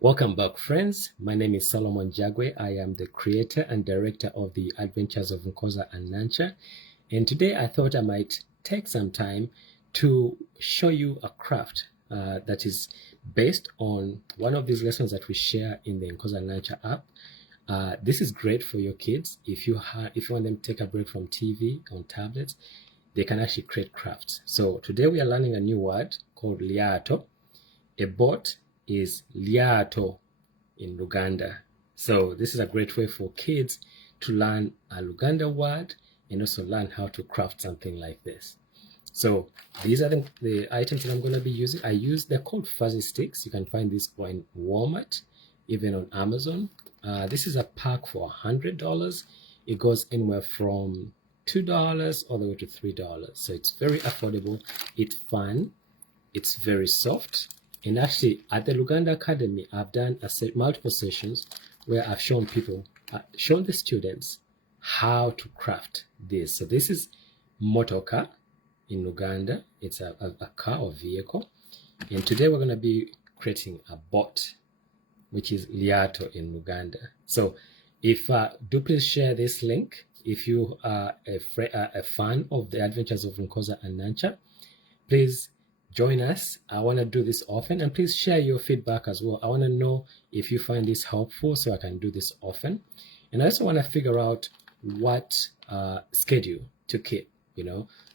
Welcome back, friends. My name is Solomon Jagwe. I am the creator and director of the Adventures of Nkoza and Nankya. And today I thought I might take some time to show you a craft that is based on one of these lessons that we share in the Nkoza and Nankya app. This is great for your kids. If you want them to take a break from TV on tablets, they can actually create crafts. So today we are learning a new word called Lyato. A boat is Lyato in Luganda. So this is a great way for kids to learn a Luganda word and also learn how to craft something like this. So these are the items that I'm going to be using. They're called fuzzy sticks. You can find this in Walmart, even on Amazon. This is a pack for $100. It goes anywhere from $2 all the way to $3. So it's very affordable. It's fun. It's very soft. And actually, at the Luganda Academy, I've done multiple sessions where I've shown the students how to craft this. So this is motoka in Luganda. It's a car or vehicle. And today we're going to be creating a boat, which is Lyato in Luganda. So do please share this link if you are a fan of the Adventures of Nkoza and Nankya. Please join us. I want to do this often, and please share your feedback as well. I want to know if you find this helpful so I can do this often. And I also want to figure out what schedule to keep,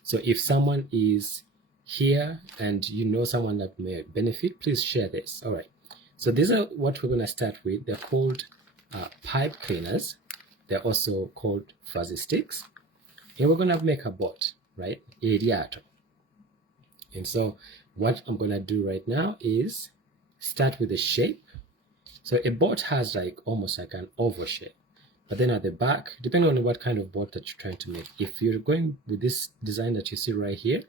So if someone is here and you know someone that may benefit, please share this. All right. So these are what we're going to start with. They're called pipe cleaners. They're also called fuzzy sticks. And we're going to make a boat, right? A Lyato. And so what I'm going to do right now is start with the shape. So a boat has almost like an oval shape. But then at the back, depending on what kind of boat that you're trying to make, if you're going with this design that you see right here,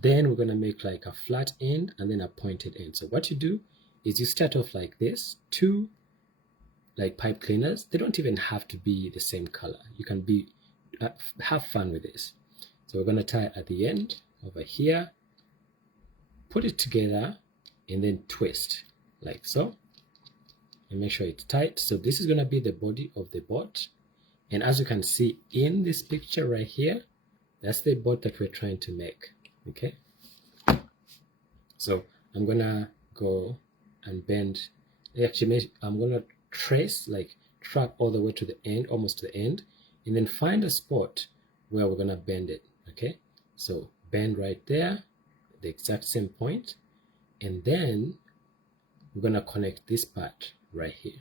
then we're going to make like a flat end and then a pointed end. So what you do is you start off like this, two like pipe cleaners. They don't even have to be the same color. You can have fun with this. So we're going to tie at the end over here, put it together, and then twist like so, and make sure it's tight. So this is going to be the body of the boat, and as you can see in this picture right here, that's the boat that we're trying to make. Okay, so I'm gonna go and bend. Actually, I'm gonna track all the way to the end, almost to the end, and then find a spot where we're gonna bend it. Okay, so bend right there, the exact same point, and then we're going to connect this part right here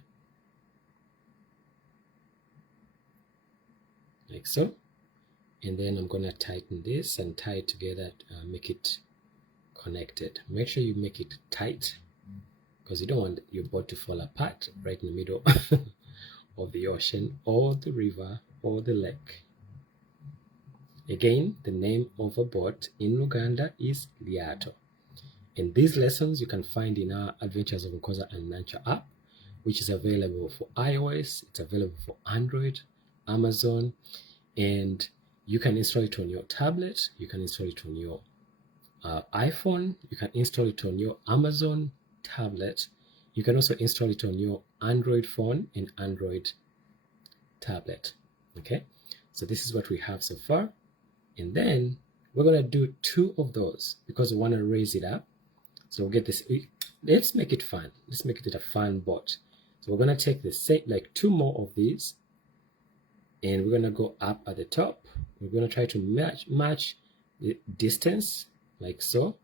like so, and then I'm going to tighten this and tie it together, make it connected. Make sure you make it tight because you don't want your boat to fall apart right in the middle of the ocean or the river or the lake. Again, the name of a boat in Luganda is Lyato. And these lessons you can find in our Adventures of Nkoza and Nankya app, which is available for iOS, it's available for Android, Amazon, and you can install it on your tablet, you can install it on your iPhone, you can install it on your Amazon tablet, you can also install it on your Android phone and Android tablet. Okay, so this is what we have so far. And then we're going to do two of those because we want to raise it up. So we'll get this. Let's make it fun. Let's make it a fun boat. So we're going to take the same, like two more of these, and we're going to go up at the top. We're going to try to match the distance like so.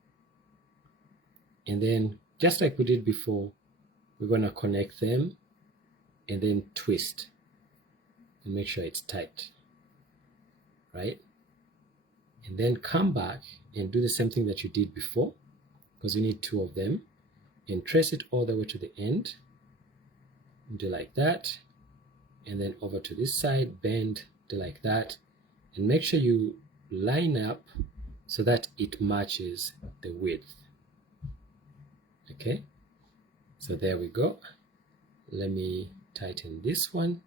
And then just like we did before, we're going to connect them and then twist and make sure it's tight, right? And then come back and do the same thing that you did before, because we need two of them, and trace it all the way to the end. Do like that, and then over to this side, bend, do like that, and make sure you line up so that it matches the width. Okay, so there we go. Let me tighten this one.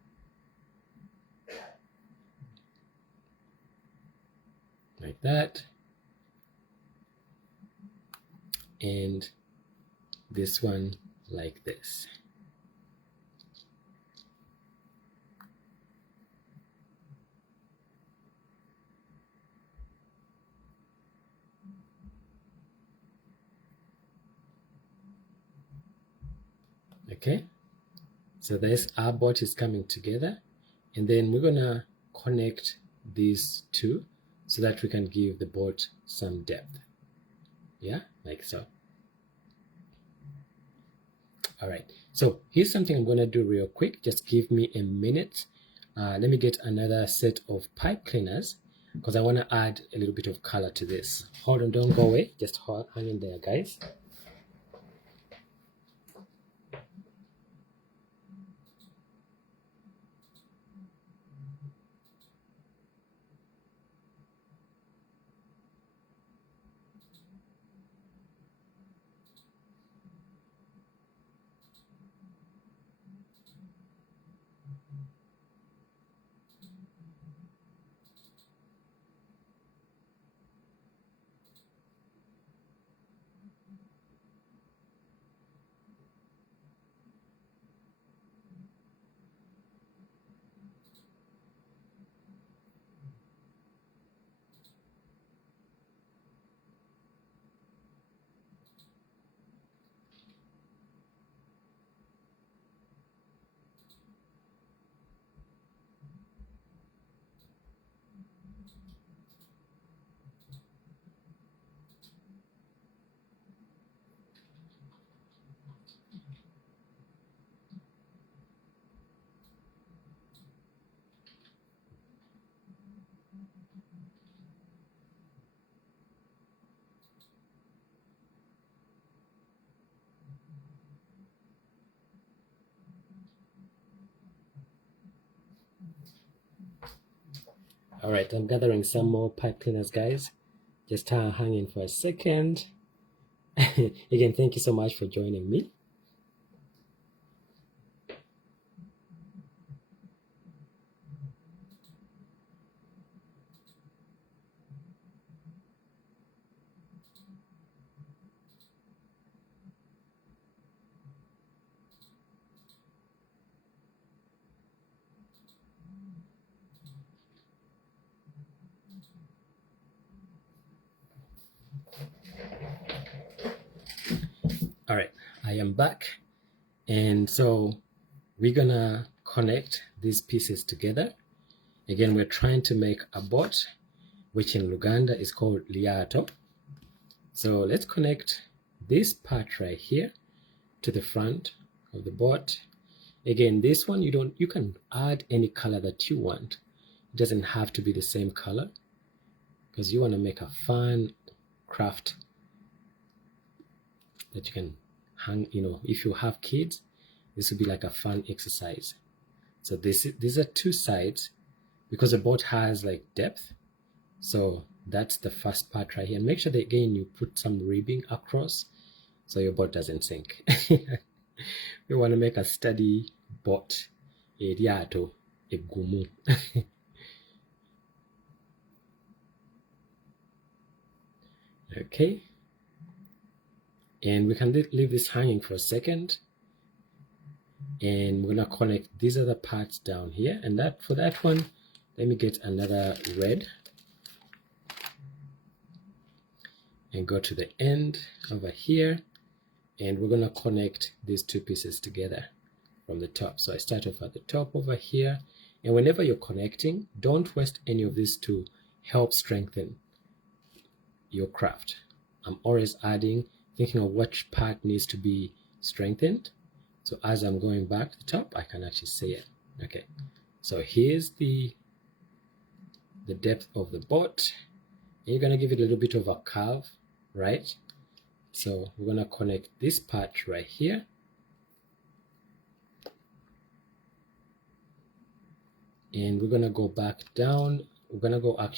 Like that, and this one like this. Okay, so this our boat is coming together, and then we're gonna connect these two so that we can give the boat some depth. Yeah, like so. All right, so here's something I'm gonna do real quick. Just give me a minute. Let me get another set of pipe cleaners because I want to add a little bit of color to this. Hold on, don't go away. Just hang in there, guys. All right, I'm gathering some more pipe cleaners, guys. Just hang in for a second. Again, thank you so much for joining me. All right, I am back. And so we're gonna connect these pieces together. Again, we're trying to make a boat, which in Luganda is called Lyato. So let's connect this part right here to the front of the boat. Again, this one you can add any color that you want. It doesn't have to be the same color because you want to make a fun craft that you can hang. If you have kids, this would be like a fun exercise. So these are two sides because the boat has like depth. So that's the first part right here. And make sure that again you put some ribbing across so your boat doesn't sink. We want to make a steady boat, a Lyato, a gumu. Okay, and we can leave this hanging for a second, and we're gonna connect these other parts down here. And for that one, let me get another red and go to the end over here, and we're gonna connect these two pieces together from the top. So I start off at the top over here, and whenever you're connecting, don't waste any of these to help strengthen your craft. I'm always thinking of which part needs to be strengthened. So as I'm going back to the top, I can actually see it. Okay, so here's the depth of the boat. And you're gonna give it a little bit of a curve, right? So we're gonna connect this part right here. And we're gonna go back down. We're gonna go let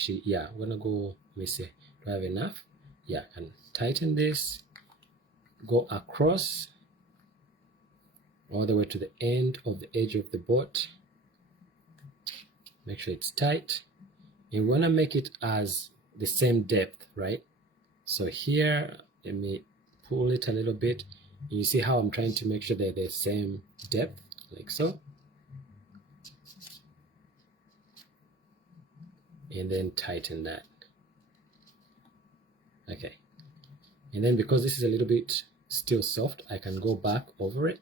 me see, do I have enough? Yeah, and tighten this, go across all the way to the end of the edge of the boat. Make sure it's tight. And we want to make it as the same depth, right? So here, let me pull it a little bit. You see how I'm trying to make sure they're the same depth, like so. And then tighten that. Okay. And then because this is a little bit still soft, I can go back over it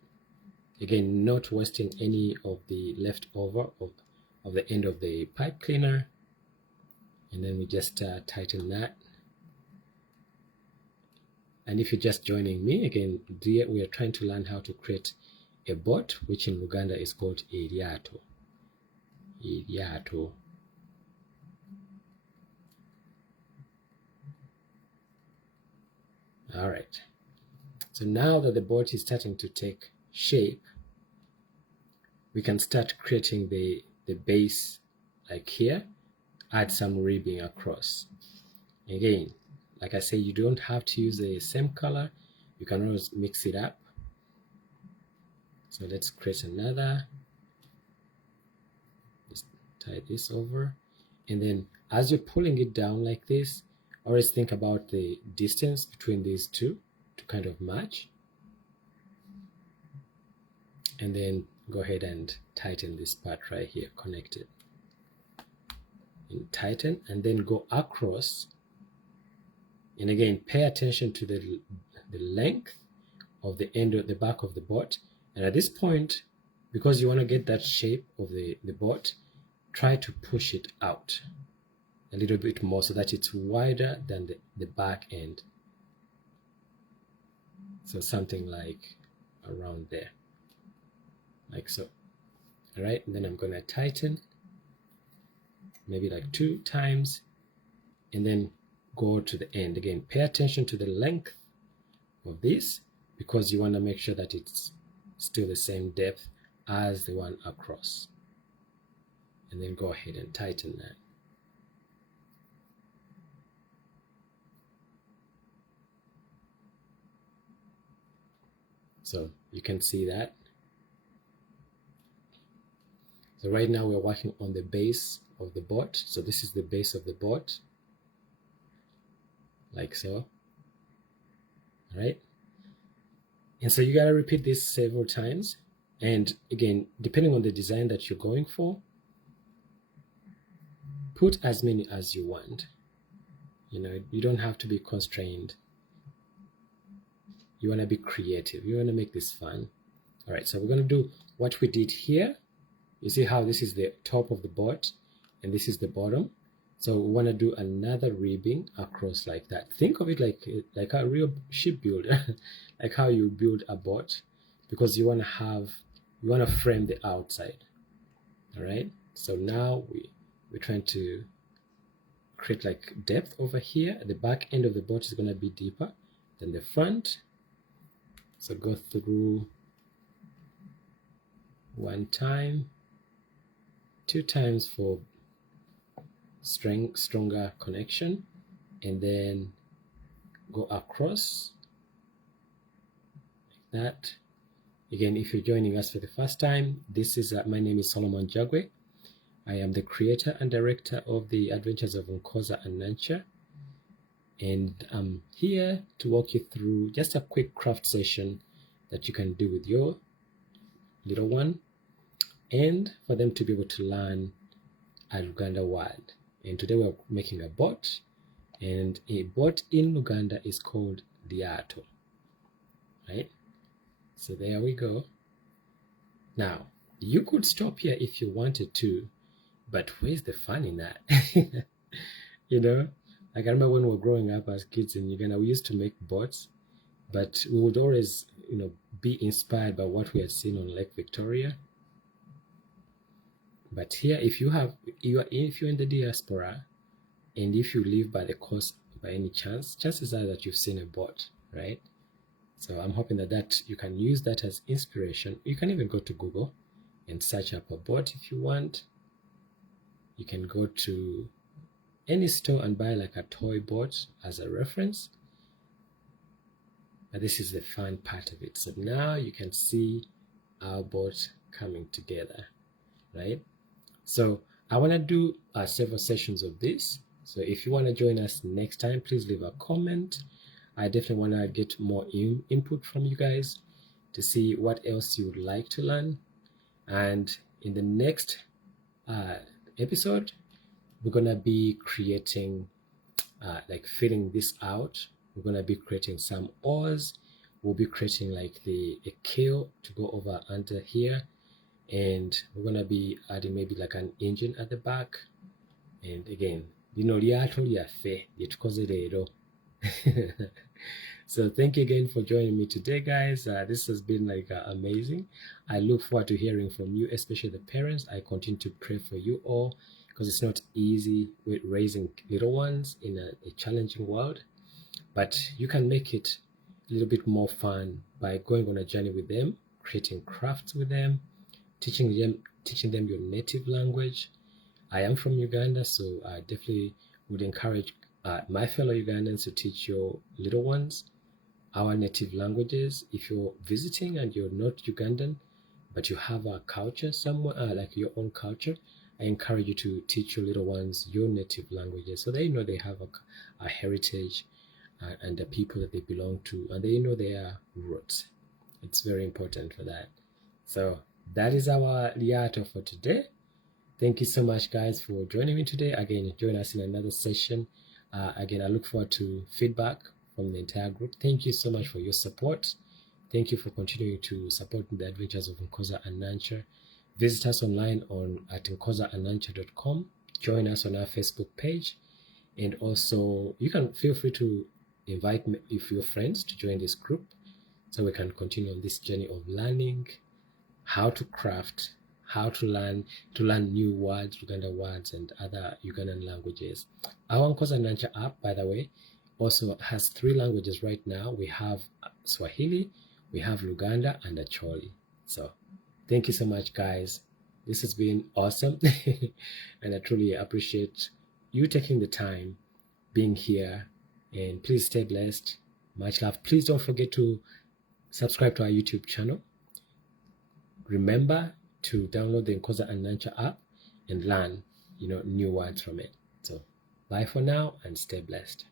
Again, not wasting any of the leftover of the end of the pipe cleaner. And then we just tighten that. And if you're just joining me, again, we are trying to learn how to create a boat, which in Luganda is called a Lyato. Lyato. All right. So now that the boat is starting to take shape, we can start creating the base, like here, add some ribbing across. Again, like I say, you don't have to use the same color. You can always mix it up. So let's create another. Just tie this over. And then as you're pulling it down like this, always think about the distance between these two to kind of match. And then go ahead and tighten this part right here, connect it. And tighten, and then go across. And again, pay attention to the length of the end of the back of the boat. And at this point, because you want to get that shape of the boat, try to push it out a little bit more so that it's wider than the back end. So something like around there, like so. All right, and then I'm going to tighten, maybe like 2 times, and then go to the end. Again, pay attention to the length of this because you want to make sure that it's still the same depth as the one across. And then go ahead and tighten that. So you can see that. So right now we're working on the base of the boat. So this is the base of the boat, like so. All right. And so you got to repeat this several times. And again, depending on the design that you're going for, put as many as you want. You know, you don't have to be constrained. You want to be creative. You want to make this fun. All right, so we're going to do what we did here. You see how this is the top of the boat and this is the bottom. So we want to do another ribbing across like that. Think of it like a real shipbuilder, like how you build a boat, because you want to frame the outside. All right. So now we're trying to create like depth over here. The back end of the boat is going to be deeper than the front. So go through 1 time, 2 times for stronger connection, and then go across like that. Again, if you're joining us for the first time, this is my name is Sowl Studios. I am the creator and director of the Adventures of Nkoza and Nankya, and I'm here to walk you through just a quick craft session that you can do with your little one, and for them to be able to learn a Luganda word. And today we're making a boat, and a boat in Luganda is called Lyato, right? So there we go. Now, you could stop here if you wanted to, but where's the fun in that? You know, like I remember when we were growing up as kids in Uganda, we used to make boats, but we would always, be inspired by what we had seen on Lake Victoria. But here, if you're in the diaspora, and if you live by the coast by any chance, chances are that you've seen a boat, right? So I'm hoping that you can use that as inspiration. You can even go to Google and search up a boat if you want. You can go to any store and buy like a toy boat as a reference. But this is the fun part of it. So now you can see our boat coming together, right? So I want to do several sessions of this. So if you want to join us next time, please leave a comment. I definitely want to get more input from you guys to see what else you would like to learn. And in the next episode, we're going to be creating, like filling this out. We're going to be creating some oars. we'll be creating like a keel to go over under here, and we're gonna be adding maybe like an engine at the back. And again, Lyato lyaffe lyetukoze leero. So thank you again for joining me today, guys. This has been like amazing. I look forward to hearing from you, especially the parents. I continue to pray for you all, because it's not easy with raising little ones in a challenging world, but you can make it a little bit more fun by going on a journey with them, creating crafts with them, teaching them your native language. I am from Uganda, so I definitely would encourage my fellow Ugandans to teach your little ones our native languages. If you're visiting and you're not Ugandan, but you have a culture somewhere, like your own culture, I encourage you to teach your little ones your native languages, so they know they have a heritage and the people that they belong to, and they know their roots. It's very important for that. So that is our Lyato for today. Thank you so much, guys, for joining me today. Again, join us in another session. Again, I look forward to feedback from the entire group. Thank you so much for your support. Thank you for continuing to support the adventures of Nkoza and Nankya. Visit us online at nkozaandnankya.com. Join us on our Facebook page. And also, you can feel free to invite your friends to join this group, so we can continue on this journey of learning how to craft, how to learn new words, Uganda words, and other Ugandan languages. Our Nkoza and Nankya app, by the way, also has 3 languages right now. We have Swahili, we have Luganda, and Acholi. So thank you so much, guys. This has been awesome. And I truly appreciate you taking the time being here. And please stay blessed. Much love. Please don't forget to subscribe to our YouTube channel. Remember to download the Nkoza and Nankya app and learn, new words from it. So bye for now and stay blessed.